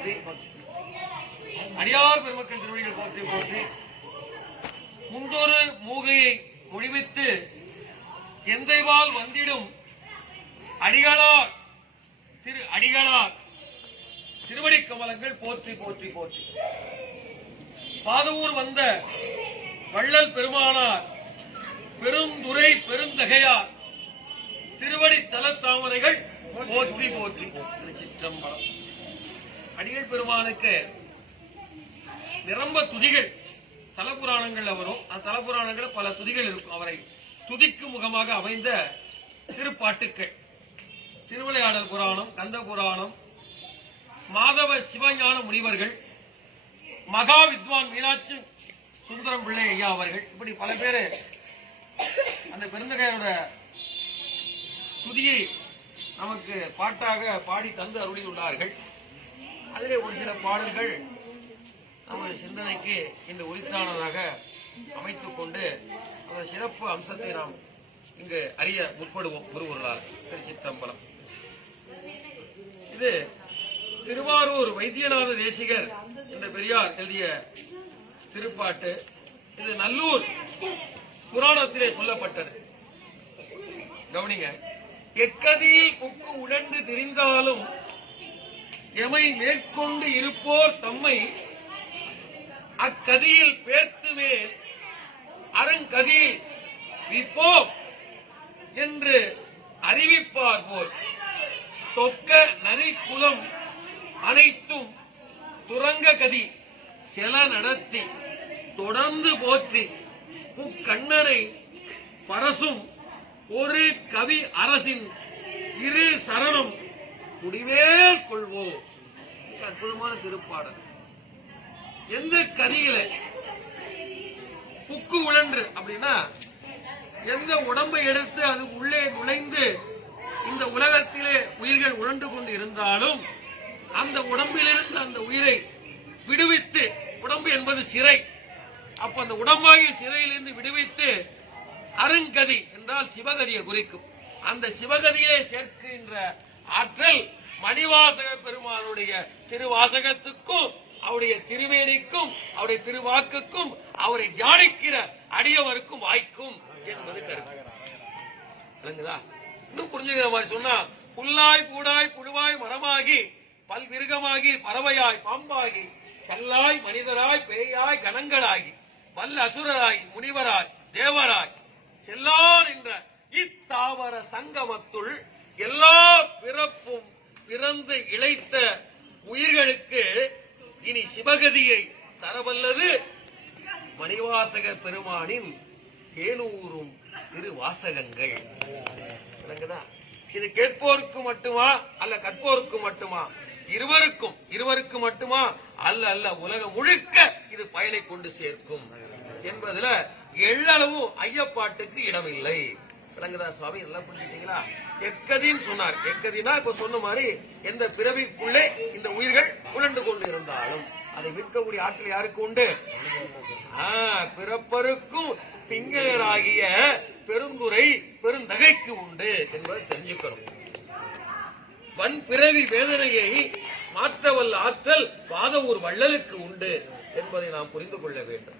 போற்றி அடியார் பெருமக்கள் திருவடிகள் போற்றி போற்றி முந்தொரு மூகையை ஒழிவித்து எந்தைவால் வந்திடும் அடிகளார் திரு அடிகளார் திருவடி கமலங்கள் போற்றி போற்றி போற்றி. பாதவூர் வந்த வள்ளல் பெருமானார் பெருந்துரை பெருந்தகையார் திருவடி தலத்தாமரைகள் போற்றி போற்றி. சிற்றம்பலம். அடிகள் பெருமானுக்கு நிரம்ப துதிகள் தலபுராணங்கள்ல வரும். அந்த தலபுராணங்கள்ல பல துதிகள் இருக்கும். அவரை துதிக்கு முகமாக அமைந்த திருப்பாட்டுக்கள். திருவிளையாடல் புராணம் கந்த புராணம் மாதவ சிவஞான முனிவர்கள் மகா வித்வான் மீனாட்சி சுந்தரம் பிள்ளை ஐயா அவர்கள். இப்படி பல பேரு அந்த பெருந்தகையோட துதியை நமக்கு பாட்டாக பாடி தந்து அருளியுள்ளார்கள். அதிலே ஒரு சில பாடல்கள் நமது சிந்தனைக்கு இந்த உரித்தானதாக அமைத்துக் கொண்டு அந்த சிறப்பு அம்சத்தை நாம் இங்கு அறிய முற்படுவோம். குருவர்களால் திருச்சித்தம்பலம் இது திருவாரூர் வைத்தியநாத தேசிகர் என்ற பெரியார் எழுதிய திருப்பாட்டு. இது நல்லூர் புராணத்திலே சொல்லப்பட்டது. கவனிங்க எக்கதியில் உக்கு உடன்று திரிந்தாலும் எமை மேற்கொண்டு இருப்போர் தம்மை அக்கதியில் பேர்த்து அருங்கதி விற்போம் என்று அறிவிப்பார் போல். தொக்க நரி குலம் அனைத்தும் துரங்க கதி செல நடத்தி தொடர்ந்து போற்றி. புக்கண்ணனை பரசும் ஒரு கவி அரசின் இரு சரணம் முடிவே கொள்வோம் அற்புதமான திருப்பாடல். எந்த கதியில புக்கு உழன்று அப்படின்னா எந்த உடம்பை எடுத்து அது உள்ளே நுழைந்து இந்த உலகத்திலே உயிர்கள் உழன்று கொண்டு இருந்தாலும் அந்த உடம்பிலிருந்து அந்த உயிரை விடுவித்து உடம்பு என்பது சிறை. அப்ப அந்த உடம்பாகிய சிறையிலிருந்து விடுவித்து அருங்கதி என்றால் சிவகதியை குறிக்கும். அந்த சிவகதியிலே சேர்க்கின்ற ஆற்றல் மணிவாசக பெருமானுடைய திருவாசகத்துக்கும் அவருடைய திருவேணிக்கும் அவருடைய திருவாக்குக்கும் அவரை தியானிக்கிற அடியவருக்கும் வாய்க்கும் என்பது கருத்து. விளங்குதா? இன்னும் புரிஞ்சுக்கிற மாதிரி சொன்னா புல்லாய் பூடாய் புழுவாய் மரமாகி பல்விருகமாகி பறவையாய் பாம்பாகி கல்லாய் மனிதராய் பேயாய் கணங்களாகி வல்ல அசுரராய் முனிவராய் தேவராய் செல்லார் என்ற இத்தாவர சங்கமத்துள் எல்லா பிறப்பும் பிறந்து இழைத்த உயிர்களுக்கு இனி சிவகதியை தரவல்லது மணிவாசக பெருமானின் தேனூரும் திருவாசகங்கள். விளங்குதா? இது கேட்போருக்கு மட்டுமா? அல்ல கற்போருக்கு மட்டுமா? இருவருக்கும். இருவருக்கு மட்டுமா? அல்ல அல்ல உலகம் முழுக்க இது பயனை கொண்டு சேர்க்கும். என்பதுல எள்ளளவும் ஐயப்பாட்டுக்கு இடமில்லை. விளங்குதா சுவாமி? இதெல்லாம் புரிஞ்சுட்டீங்களா எக்கதின்னு சொன்னார். எக்கதினா இப்ப சொன்ன மாதிரி எந்த பிறவிக்குள்ளே இந்த உயிர்கள் உழண்டு கொண்டு இருந்தாலும் அதை விற்கக்கூடிய ஆற்றல் யாருக்கு உண்டு? பிறப்பருக்கும் பிங்கராகிய பெருந்துரை பெருந்தகைக்கு உண்டு என்பதை தெரிஞ்சுக்கணும். வன் பிறவி வேதனையை மாற்றவல்ல ஆற்றல் ஒரு வள்ளலுக்கு உண்டு என்பதை நாம் புரிந்து கொள்ள வேண்டும்.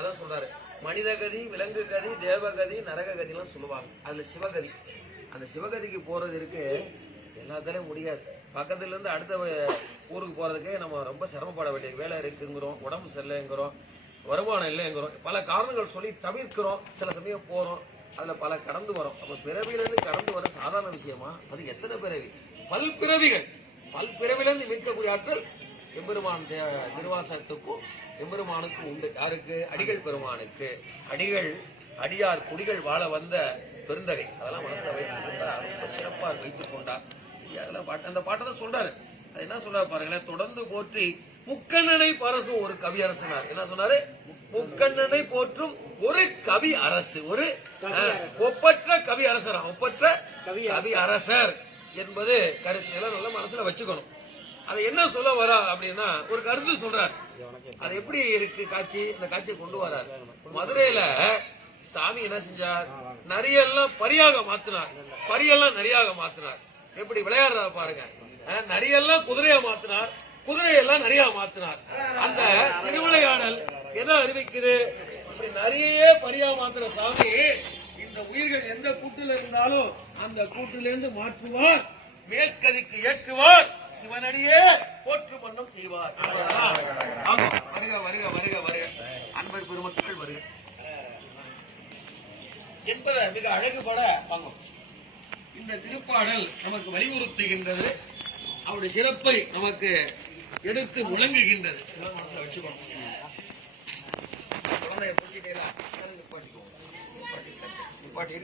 அதான் சொல்றாரு. மனிதகதி விலங்கு கதி தேவகதி நரககதி எல்லாம் சொல்லுவாங்க. அதுல சிவகதி. அந்த சிவகதிக்கு போறது இருக்கு எல்லாத்தாலையும் முடியாது. பக்கத்துல இருந்து அடுத்த ஊருக்கு போறதுக்கே நம்ம ரொம்ப சிரமப்பட வேண்டிய வேலை இருக்குங்கிறோம் உடம்பு சரியில்லைங்கிறோம் வருமானம் இல்லைங்கிறோம். பல காரணங்கள் சொல்லி தவிர்க்கிறோம். சில சமயம் போறோம். அதுல பல கடந்து வரோம். அப்ப பிறவிலிருந்து கடந்து வர சாதாரண விஷயமா? அது எத்தனை பிறவி? பல் பிறவிகள். பல் பிறவிலிருந்து மீட்கக்கூடிய ஆற்றல் எம்பெருமான் திருவாசகத்துக்கும் எம்பெருமானுக்கும் உண்டு. யாருக்கு? அடிகள் பெருமானுக்கு. அடிகள் அடியார் குடிகள் வாழ வந்த பெருந்தகை. அதெல்லாம் மனசுல வைத்துக் கொண்டார் ரொம்ப சிறப்பாக வைத்துக் கொண்டார். அதெல்லாம் பாட்டு அந்த பாட்டை தான் சொல்றாரு. அது என்ன சொல்றாரு பாருங்களேன் தொடர்ந்து போற்றி முக்கண்ணனை பரசும் ஒரு கவி அரசனார். என்ன சொன்னாரு? முக்கண்ணனை போற்றும் ஒரு கவி அரசு ஒரு ஒப்பற்ற கவி அரசர்? ஒப்பற்ற கவி அரசர் என்பது கருத்து எல்லாம் நல்ல மனசுல வச்சுக்கணும். அதை என்ன சொல்ல வரா அப்படின்னா ஒரு கருத்து சொல்றாரு. அது எப்படி இருக்கு காட்சி? இந்த காட்சியை கொண்டு வராரு. மதுரையில சாமி என்ன செஞ்சார்? நரியெல்லாம் பரியாக மாத்தினார். பரியெல்லாம் நரியாக மாத்தினார். எப்படி விளையாடுறா பாருங்க. நிறைய நரியெல்லாம் குதிரையா மாத்தினார். குதிரையெல்லாம் நிறைய மாத்தினார். அந்த திருவிளையாடல் எதை அறிவிக்குது? நிறைய பரியா மாத்திர சாமி இந்த உயிர்கள் எந்த கூட்டுல இருந்தாலும் அந்த கூட்டிலிருந்து மாற்றுவார். மேற்கதிக்கு ஏற்றுவார். சிவனடியே போற்று மன்னம் செய்வார். வருக வருக வருக வருக. அன்பர் பெருமக்கள் வருக. என்பதை மிக அழகுபட வாங்க இந்த திருப்பாடல் நமக்கு வலியுறுத்துகின்றது. அவருடைய சிறப்பை நமக்கு எடுத்து முழங்குகின்றது. மனசுல வச்சுக்கணும் குழந்தைய நிப்பாட்டி நிப்பாட்டி